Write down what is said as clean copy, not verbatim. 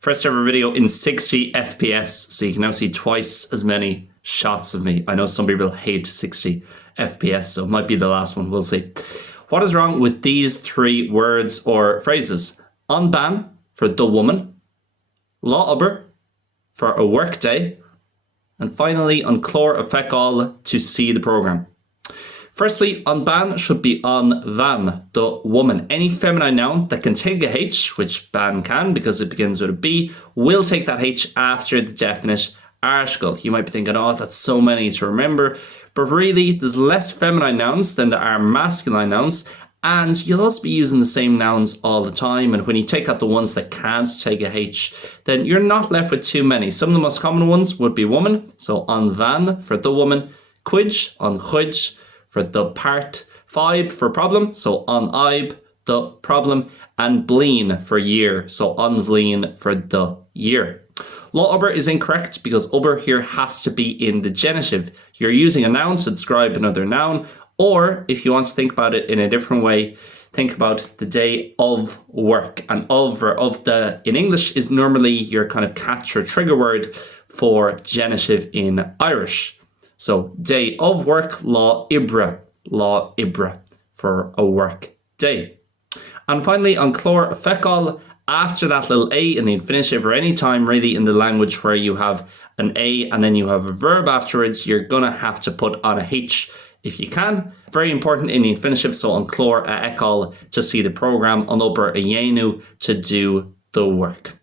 First ever video in 60 FPS, so you can now see twice as many shots of me. I know some people hate 60 FPS, so it might be the last one, we'll see. What is wrong with these three words or phrases? An ban for the woman, lá obair for a work day, and finally an clór a feiceáil to see the programme. Firstly, an ban should be an bhean, the woman. Any feminine noun that can take a H, which ban can because it begins with a B, will take that H after the definite article. You might be thinking, oh, that's so many to remember. But really, there's less feminine nouns than there are masculine nouns. And you'll also be using the same nouns all the time. And when you take out the ones that can't take a H, then you're not left with too many. Some of the most common ones would be woman. So an bhean for the woman. Cuid, an chuid for the part. Fibe for problem. So an aib, the problem. And blin for year. So an bhlin for the year. Lá obair is incorrect because obair here has to be in the genitive. You're using a noun to describe another noun. Or if you want to think about it in a different way, think about the day of work. And of or of the in English is normally your kind of catch or trigger word for genitive in Irish. So day of work, lá ibre for a work day. And finally, an clór a feiceáil, after that little A in the infinitive, or any time really in the language where you have an A and then you have a verb afterwards, you're going to have to put on a H if you can. Very important in the infinitive, so an clór a feiceáil to see the programme, an obair a dhéanamh to do the work.